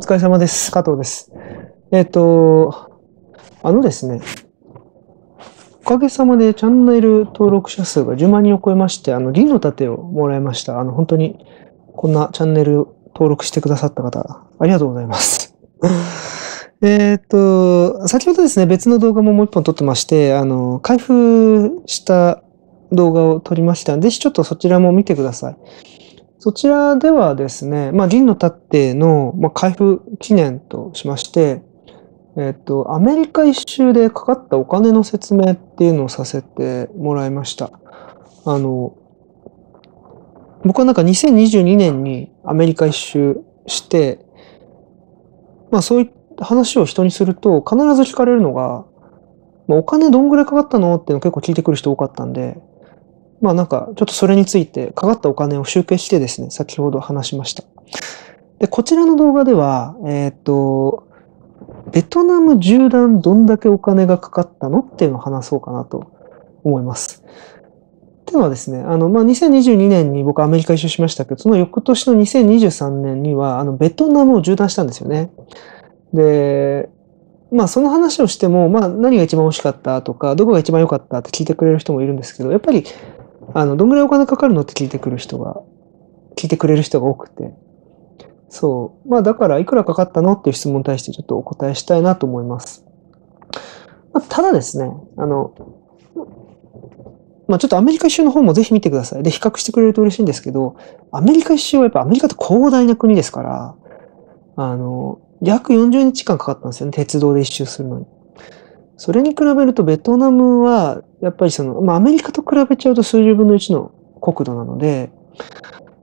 お疲れ様です。加藤です。えっと、あのですね、おかげさまでチャンネル登録者数が10万人を超えまして、銀の盾をもらいました。本当に、こんなチャンネル登録してくださった方、ありがとうございます。先ほどですね、別の動画ももう一本撮ってまして、開封した動画を撮りました。ぜひちょっとそちらも見てください。そちらではですね、銀の盾の、開封記念としまして、アメリカ一周でかかったお金の説明っていうのをさせてもらいました。あの、僕はなんか2022年にアメリカ一周して、そういった話を人にすると必ず聞かれるのが、お金どんぐらいかかったのっていうのを結構聞いてくる人多かったんで、なんかちょっとそれについてかかったお金を集計してですね、先ほど話しました。で、こちらの動画では、ベトナム縦断どんだけお金がかかったのっていうのを話そうかなと思います。っていうのはですね、2022年に僕アメリカ一周しましたけど、その翌年の2023年には、ベトナムを縦断したんですよね。で、その話をしても、何が一番美味しかったとか、どこが一番良かったって聞いてくれる人もいるんですけど、やっぱり、どんぐらいお金かかるのって聞いてくれる人が多くて、そう。だから、いくらかかったのっていう質問に対してちょっとお答えしたいなと思います。ただですね、ちょっとアメリカ一周の方もぜひ見てください。で、比較してくれると嬉しいんですけど、アメリカ一周はやっぱアメリカって広大な国ですから、約40日間かかったんですよね、鉄道で一周するのに。それに比べるとベトナムは、やっぱりアメリカと比べちゃうと数十分の1の国土なので、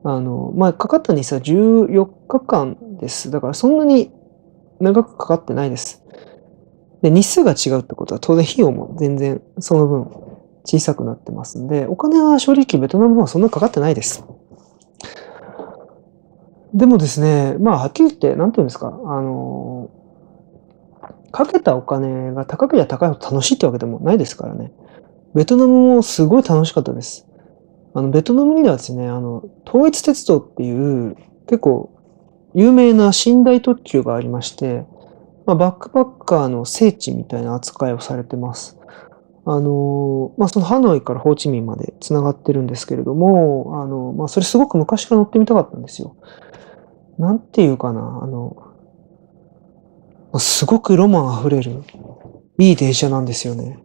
かかった日数は14日間です。だからそんなに長くかかってないです。で、日数が違うってことは当然費用も全然その分小さくなってますんで、お金は正直ベトナムの方はそんなかかってないです。でもですね、はっきり言って、なんていうんですか、かけたお金が高ければ高いほど楽しいってわけでもないですからね。ベトナムもすごい楽しかったです。ベトナムにはですね、統一鉄道っていう結構有名な寝台特急がありまして、バックパッカーの聖地みたいな扱いをされてます。そのハノイからホーチミンまで繋がってるんですけれども、それすごく昔から乗ってみたかったんですよ。なんていうかな、すごくロマンあふれる、いい電車なんですよね。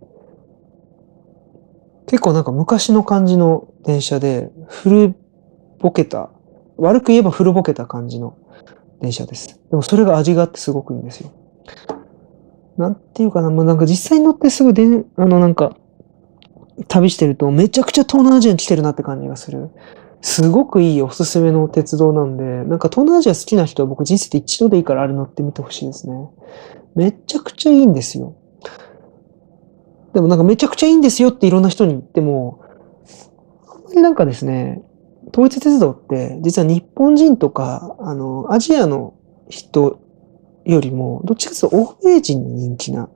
結構なんか昔の感じの電車で、古ぼけた、悪く言えば古ぼけた感じの電車です。でもそれが味があってすごくいいんですよ。なんていうかな、なんか実際に乗ってすぐで、なんか、旅してるとめちゃくちゃ東南アジアに来てるなって感じがする。すごくいいおすすめの鉄道なんで、なんか東南アジア好きな人は僕人生で一度でいいからあれ乗ってみてほしいですね。めちゃくちゃいいんですよ。でもなんかめちゃくちゃいいんですよっていろんな人に言っても、あんまりなんかですね、統一鉄道って実は日本人とか、アジアの人よりも、どっちかというと欧米人に人気な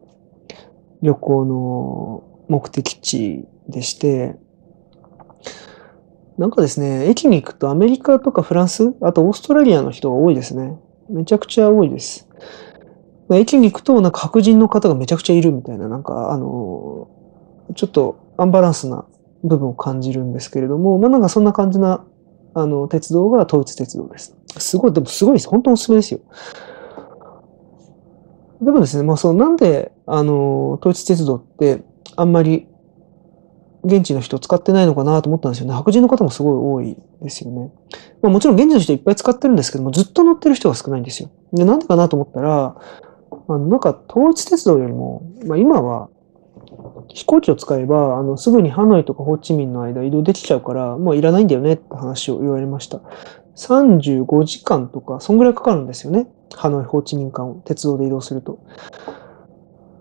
旅行の目的地でして、なんかですね、駅に行くとアメリカとかフランス、あとオーストラリアの人が多いですね。めちゃくちゃ多いです。駅に行くとなんか白人の方がめちゃくちゃいるみたいな、なんかちょっとアンバランスな部分を感じるんですけれども、なんかそんな感じな、鉄道が統一鉄道です。すごい、でもすごいです。本当におすすめですよ。でもですね、なんで、統一鉄道ってあんまり現地の人使ってないのかなと思ったんですよね。白人の方もすごい多いですよね。もちろん現地の人いっぱい使ってるんですけども、ずっと乗ってる人が少ないんですよ。で、なんでかなと思ったら、なんか統一鉄道よりも、今は飛行機を使えば、すぐにハノイとかホーチミンの間移動できちゃうから、もういらないんだよねって話を言われました。35時間とか、そんぐらいかかるんですよね。ハノイ、ホーチミン間を鉄道で移動すると。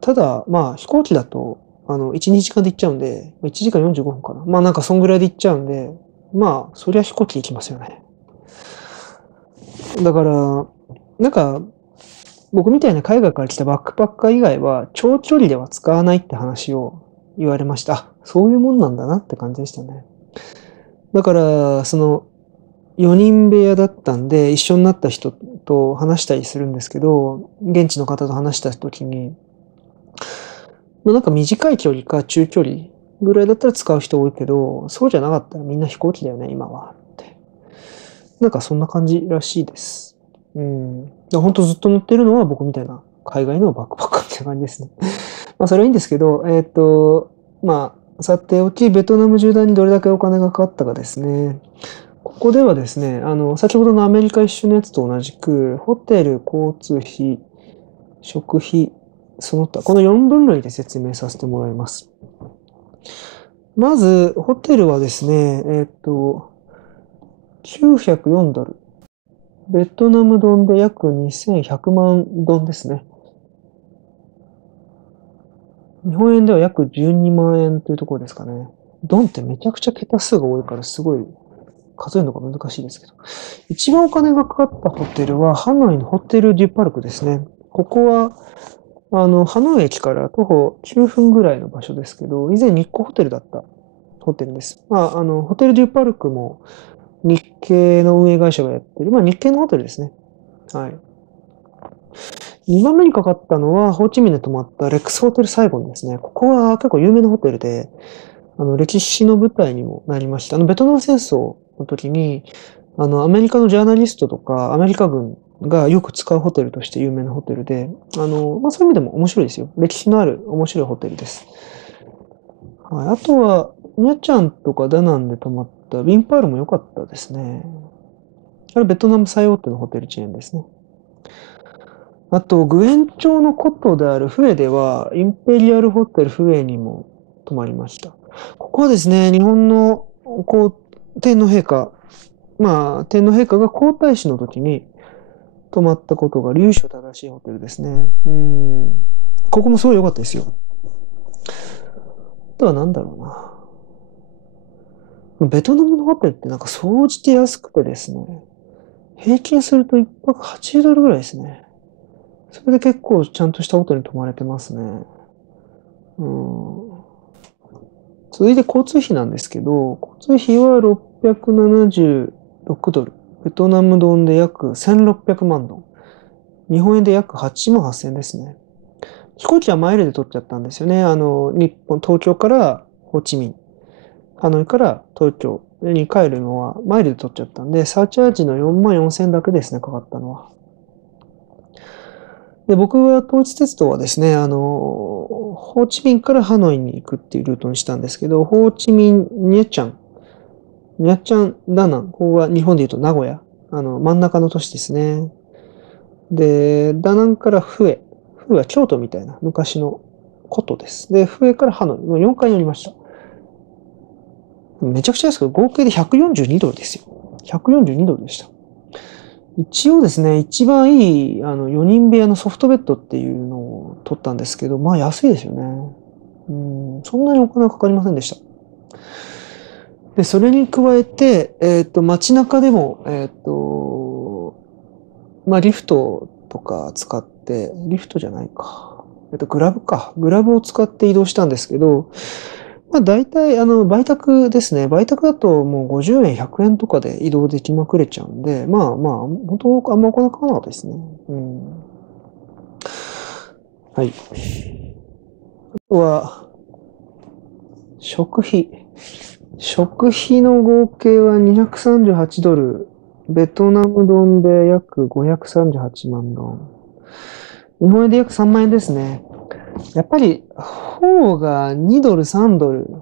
ただ、飛行機だと、1、2時間で行っちゃうんで、1時間45分かな。なんかそんぐらいで行っちゃうんで、そりゃ飛行機で行きますよね。だから、なんか、僕みたいな海外から来たバックパッカー以外は、長距離では使わないって話を言われました。あ、そういうもんなんだなって感じでしたね。だから、4人部屋だったんで、一緒になった人と話したりするんですけど、現地の方と話した時に、なんか短い距離か中距離ぐらいだったら使う人多いけど、そうじゃなかったらみんな飛行機だよね、今はって。なんかそんな感じらしいです。うん。ほんとずっと乗ってるのは僕みたいな海外のバックパッカーみたいな感じですね。まあそれはいいんですけど、まあ、さておき、ベトナム縦断にどれだけお金がかかったかですね。ここではですね、先ほどのアメリカ一緒のやつと同じく、ホテル、交通費、食費、その他、この4分類で説明させてもらいます。まず、ホテルはですね、904ドル。ベトナムドンで約2100万ドンですね。日本円では約12万円というところですかね。ドンってめちゃくちゃ桁数が多いからすごい数えるのが難しいですけど。一番お金がかかったホテルはハノイのホテルデュパルクですね。ここは、ハノイ駅から徒歩9分ぐらいの場所ですけど、以前日光ホテルだったホテルです。まあ、ホテルデュパルクも日系の運営会社がやってる、まあ日系のホテルですね。はい。2番目にかかったのは、ホーチミンで泊まったレックスホテルサイゴンですね。ここは結構有名なホテルで、歴史の舞台にもなりました。ベトナム戦争の時に、アメリカのジャーナリストとか、アメリカ軍がよく使うホテルとして有名なホテルで、まあ、そういう意味でも面白いですよ。歴史のある面白いホテルです。はい。あとは、ニャチャンとかダナンで泊まったウィンパールも良かったですね。あれベトナム最大手のホテルチェーンですね。あと、グエン朝の古都であるフエでは、インペリアルホテルフエにも泊まりました。ここはですね、日本の天皇陛下、まあ、天皇陛下が皇太子の時に泊まったことが由緒正しいホテルですね。ここもすごい良かったですよ。あとは何だろうな。ベトナムのホテルってなんか総じて安くてですね、平均すると1泊80ドルぐらいですね。それで結構ちゃんとしたホテルに泊まれてますね。続いて交通費なんですけど、交通費は676ドル。ベトナムドンで約1600万ドン。日本円で約8万8000円ですね。飛行機はマイルで取っちゃったんですよね。東京からホーチミン、ハノイから東京に帰るのはマイルで取っちゃったんで、サーチャージの4万4000円だけですね、かかったのは。で、僕は統一鉄道はですね、ホーチミンからハノイに行くっていうルートにしたんですけど、ホーチミン、ニャッチャン、ダナン、ここは日本で言うと名古屋、真ん中の都市ですね。で、ダナンからフエは京都みたいな昔の古都です。で、フエからハノイ、もう4回乗りました。めちゃくちゃ安く、合計で142ドルですよ。142ドルでした。一応ですね、一番いい4人部屋のソフトベッドっていうのを取ったんですけど、まあ安いですよね。そんなにお金はかかりませんでした。で、それに加えて、街中でも、まあリフトとか使って、リフトじゃないか。グラブか。グラブを使って移動したんですけど、まあ大体、売宅ですね。売宅だともう50円、100円とかで移動できまくれちゃうんで、まあまあ、本当あんまお金かからなかったですね。はい。あとは、食費。食費の合計は238ドル。ベトナムドンで約538万ドン。日本円で約3万円ですね。やっぱり、フォーが2ドル、3ドル。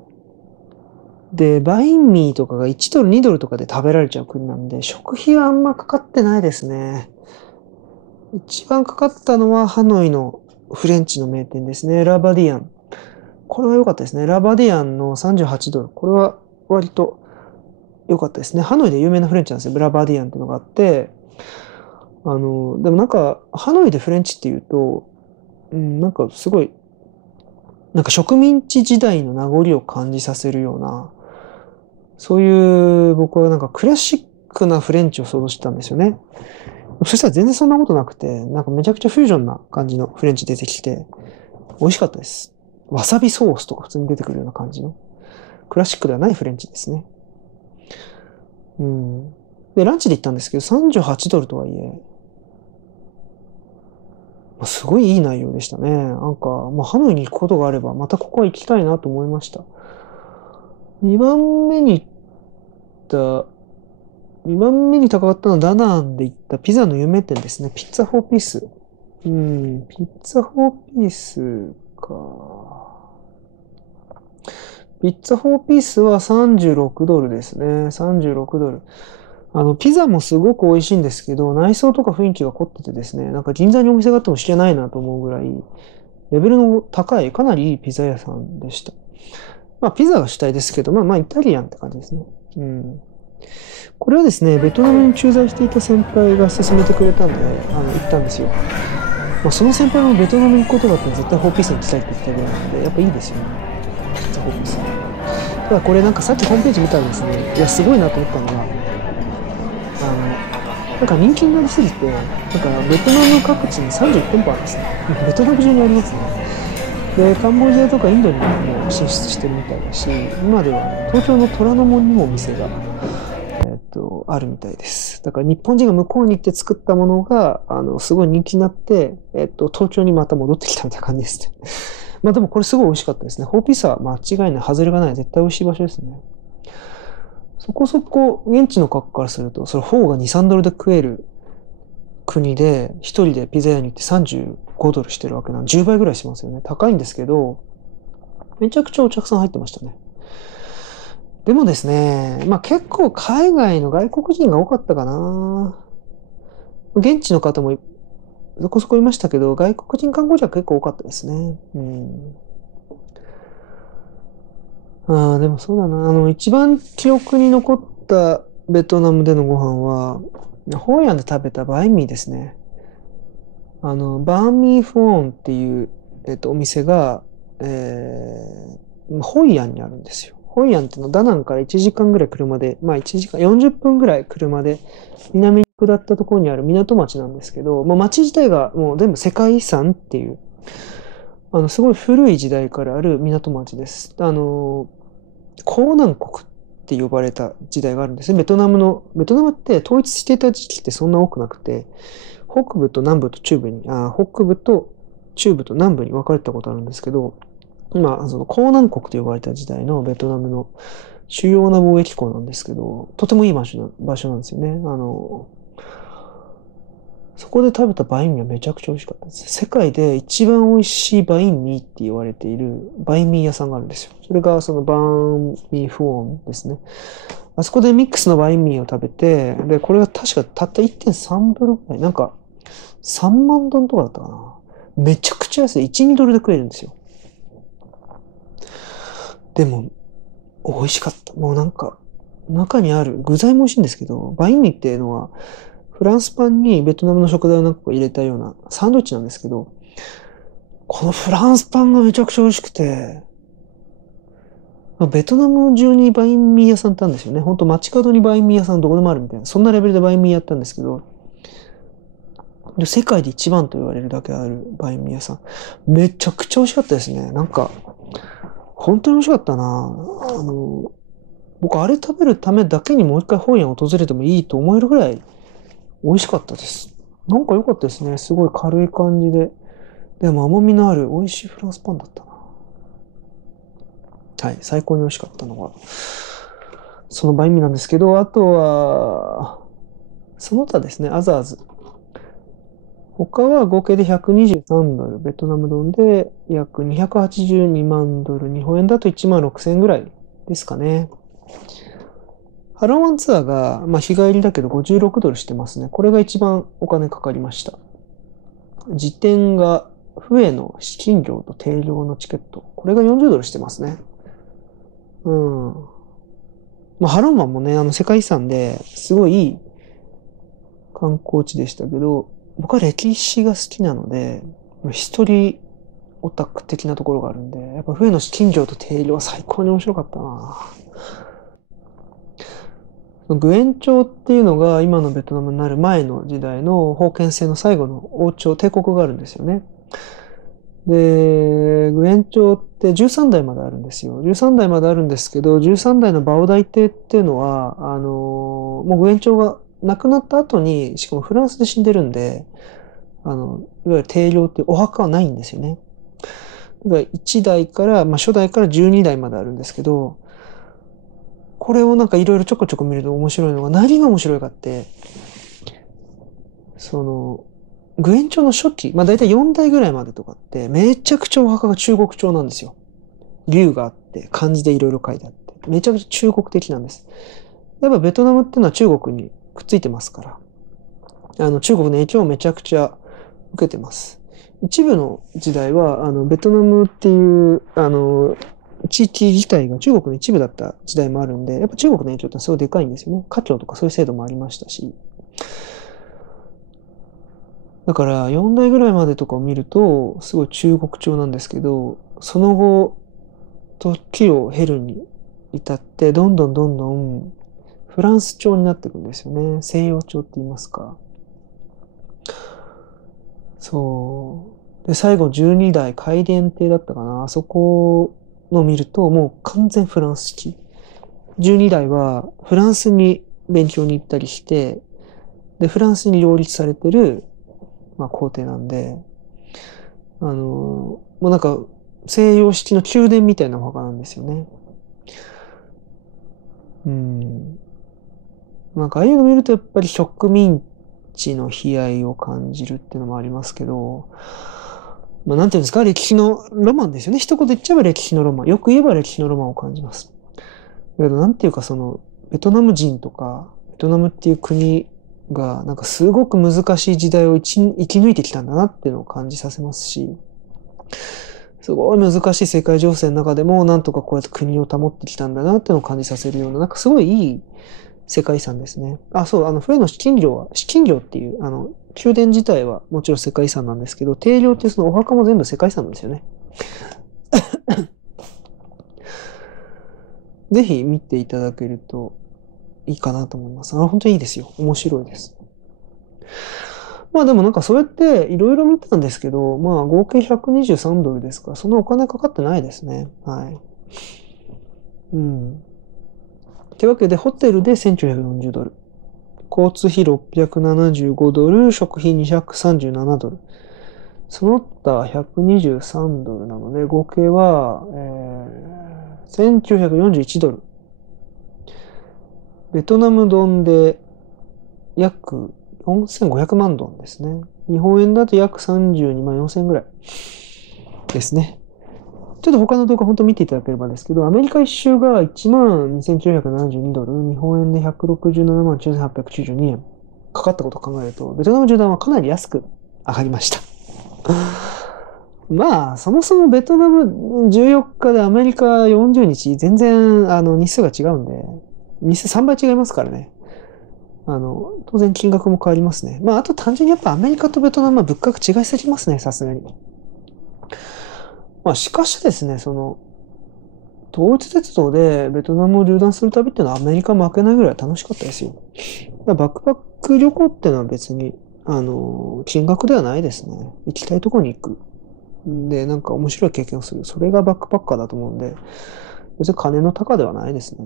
で、バインミーとかが1ドル、2ドルとかで食べられちゃう国なんで、食費はあんまかかってないですね。一番かかったのはハノイのフレンチの名店ですね。ラバディアン。これは良かったですね。ラバディアンの38ドル。これは割と良かったですね。ハノイで有名なフレンチなんですよ。ラバディアンっていうのがあって。でもなんか、ハノイでフレンチっていうと、なんかすごい、なんか植民地時代の名残を感じさせるような、そういう僕はなんかクラシックなフレンチを想像してたんですよね。そしたら全然そんなことなくて、なんかめちゃくちゃフュージョンな感じのフレンチ出てきて、美味しかったです。わさびソースとか普通に出てくるような感じの。クラシックではないフレンチですね。うん。で、ランチで行ったんですけど、$38とはいえ、すごいいい内容でしたね。なんか、ハノイに行くことがあれば、またここは行きたいなと思いました。2番目に行った、2番目に高かったのはダナンで行ったピザの有名店ですね。ピッツァ4ピース。ピッツァ4ピースか。ピッツァ4ピースは$36ですね。$36。ピザもすごく美味しいんですけど、内装とか雰囲気が凝っててですね、なんか銀座にお店があっても知らないなと思うぐらい、レベルの高い、かなりいいピザ屋さんでした。ピザが主体ですけど、イタリアンって感じですね。これはですね、ベトナムに駐在していた先輩が勧めてくれたんで、行ったんですよ。その先輩もベトナムに行くことがあって絶対ホーピースに行きたいって言ってたぐらいなんで、やっぱいいですよね。ザ・ホーピース。ただこれなんかさっきホームページ見たらですね、いや、すごいなと思ったのが、なんか人気になりすぎて、なんかベトナム各地に31店舗あるんですね。ベトナム中にありますね。で、カンボジアとかインドにも進出してるみたいだし、今では東京の虎ノ門にもお店が、あるみたいです。だから日本人が向こうに行って作ったものが、すごい人気になって、東京にまた戻ってきたみたいな感じですね。でもこれすごい美味しかったですね。ホーピーサは間違いない、外れがない、絶対美味しい場所ですね。そこそこ、現地の価格からすると、それフォーが2、$3で食える国で、一人でピザ屋に行って$35してるわけなんで、10倍ぐらいしますよね。高いんですけど、めちゃくちゃお客さん入ってましたね。でもですね、結構海外の外国人が多かったかな。現地の方もそこそこいましたけど、外国人観光客結構多かったですね。でもそうだな。一番記憶に残ったベトナムでのご飯は、ホーヤンで食べたバインミーですね。バーミーフォーンっていう、お店が、ホイアンにあるんですよ。ホイアンっていうのはダナンから1時間ぐらい車で、1時間、40分ぐらい車で南に下ったところにある港町なんですけど、町自体がもう全部世界遺産っていう、すごい古い時代からある港町です。江南国って呼ばれた時代があるんですね。ベトナムって統一していた時期ってそんな多くなくて、北部と南部と中部に、北部と中部と南部に分かれたことあるんですけど、今、その江南国と呼ばれた時代のベトナムの主要な貿易港なんですけど、とてもいい場所なんですよね。そこで食べたバインミーはめちゃくちゃ美味しかったです。世界で一番美味しいバインミーって言われているバインミー屋さんがあるんですよ。それがそのバーンミーフォーンですね。あそこでミックスのバインミーを食べて、で、これが確かたった1.3ドルぐらい、なんか3万ドンとかだったかな。めちゃくちゃ安い。1、2ドルで食えるんですよ。でも、美味しかった。もうなんか、中にある具材も美味しいんですけど、バインミーっていうのは、フランスパンにベトナムの食材をなんか入れたようなサンドイッチなんですけど、このフランスパンがめちゃくちゃ美味しくて、ベトナム中にバインミー屋さんってあるんですよね。ほんと街角にバインミー屋さんどこでもあるみたいな、そんなレベルでバインミーやったんですけど、世界で一番と言われるだけあるバインミー屋さん。めちゃくちゃ美味しかったですね。なんか、本当に美味しかったな。僕あれ食べるためだけにもう一回本屋を訪れてもいいと思えるぐらい美味しかったです。なんか良かったですね。すごい軽い感じで。でも甘みのある美味しいフランスパンだったな。はい、最高に美味しかったのは、そのバインミーなんですけど、あとは、その他ですね、アザーズ。他は合計で123ドル、ベトナムドンで約282万ドル、日本円だと1万6000円ぐらいですかね。ハローワンツアーが、日帰りだけど56ドルしてますね。これが一番お金かかりました。時点が、フエの資金料と定量のチケット。これが40ドルしてますね。ハロンマンもね、世界遺産ですごいいい観光地でしたけど、僕は歴史が好きなので、ヒストリーオタク的なところがあるんで、やっぱフエの資金量と定量は最高に面白かったな。グエン朝っていうのが今のベトナムになる前の時代の封建制の最後の王朝、帝国があるんですよね。で、グエン朝って13代まであるんですよ。13代まであるんですけど、13代のバオ大帝っていうのは、もうグエン朝が亡くなった後に、しかもフランスで死んでるんで、いわゆる定量っていうお墓はないんですよね。だから1代から、初代から12代まであるんですけど、これをなんかいろいろちょこちょこ見ると面白いのが、何が面白いかって、グエン朝の初期、だいたい4代ぐらいまでとかって、めちゃくちゃお墓が中国調なんですよ。竜があって、漢字でいろいろ書いてあって、めちゃくちゃ中国的なんです。やっぱベトナムっていうのは中国にくっついてますから、中国の影響をめちゃくちゃ受けてます。一部の時代は、ベトナムっていう、地域自体が中国の一部だった時代もあるんで、やっぱ中国の影響ってすごいでかいんですよね。華僑とかそういう制度もありましたし。だから4代ぐらいまでとかを見ると、すごい中国調なんですけど、その後、時を経るに至って、どんどんフランス調になっていくんですよね。西洋調って言いますか。そう。で、最後12代開元帝だったかな。あそこの見ると、もう完全フランス式。12代はフランスに勉強に行ったりして、で、フランスに擁立されてる、皇帝なんで、もうなんか西洋式の宮殿みたいなお墓なんですよね。なんかああいうの見るとやっぱり植民地の悲哀を感じるっていうのもありますけど、なんていうんですか、歴史のロマンですよね。一言言っちゃえば歴史のロマン。よく言えば歴史のロマンを感じます。だけどなんていうかベトナム人とか、ベトナムっていう国がなんかすごく難しい時代を生き抜いてきたんだなっていうのを感じさせますし、すごい難しい世界情勢の中でもなんとかこうやって国を保ってきたんだなっていうのを感じさせるような、なんかすごいいい世界遺産ですね。そう、フエの資金寮っていう、宮殿自体はもちろん世界遺産なんですけど、定陵っていうそのお墓も全部世界遺産なんですよね。ぜひ見ていただけるといいかなと思います。本当にいいですよ。面白いです。でもなんかそうやっていろいろ見たんですけど、合計123ドルですから、そんなお金かかってないですね。はい。というわけで、ホテルで1940ドル。交通費675ドル、食費237ドル。その他123ドルなので、合計は、1941ドル。ベトナムドンで約4500万ドンですね。日本円だと約32万4000円ぐらいですね。ちょっと他の動画本当見ていただければですけど、アメリカ一周が1万2972ドル、日本円で167万9892円かかったことを考えると、ベトナム縦断はかなり安く上がりました。そもそもベトナム14日でアメリカ40日、全然日数が違うんで、日数3倍違いますからね。当然金額も変わりますね。あと単純にやっぱアメリカとベトナムは物価が違いすぎますね、さすがに。しかしですね、統一鉄道でベトナムを縦断する旅っていうのはアメリカ負けないぐらい楽しかったですよ。バックパック旅行っていうのは別に、金額ではないですね。行きたいところに行く。で、なんか面白い経験をする。それがバックパッカーだと思うんで、別に金の高ではないですね。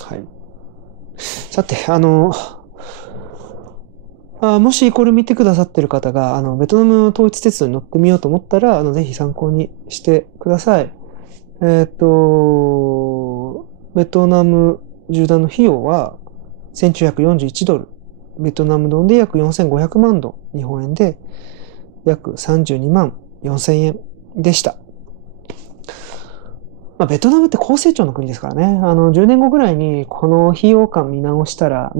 はい。さて、もしこれ見てくださってる方が、ベトナム統一鉄道に乗ってみようと思ったら、ぜひ参考にしてください。ベトナム縦断の費用は1941ドル。ベトナムドンで約4500万ドン。日本円で約32万4000円でした。ベトナムって高成長の国ですからね。10年後ぐらいにこの費用感見返したら、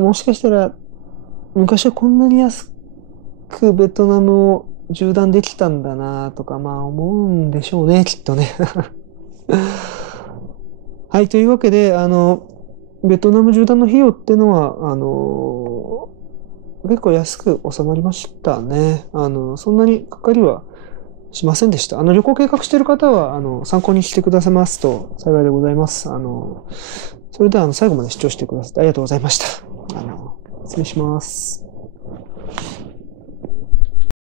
もしかしたら、昔はこんなに安くベトナムを縦断できたんだなとか、思うんでしょうね、きっとね。はい、というわけで、ベトナム縦断の費用っていうのは、結構安く収まりましたね。そんなにかかりはしませんでした。旅行計画している方は、参考にしてくださいますと幸いでございます。それでは、最後まで視聴してくださってありがとうございました。失礼します。